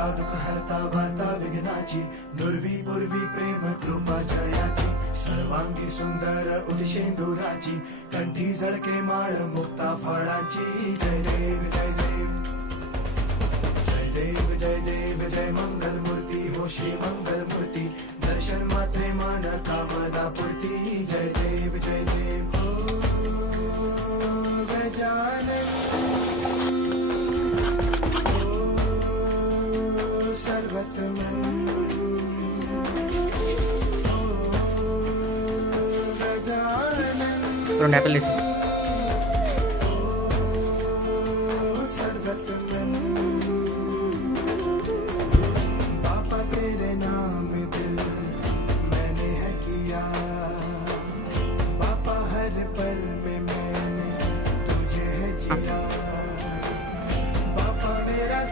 हरता दुःख हरता वार्ता विघ्नाची, दुर्वी पूर्वी प्रेम कृपा जयाची, सर्वांगी सुंदर उदिशेंदुराची, कंठी झळके माळ मुक्ता फळाची. जय देव जय देव जय देव जय देव जय मंगल मूर्ती हो श्री मंगल मूर्ती, दर्शन मात्रे मन कामना पूर्ती. जय देव जय देव ओ गजानन सर्वतमन Pro Nepalese.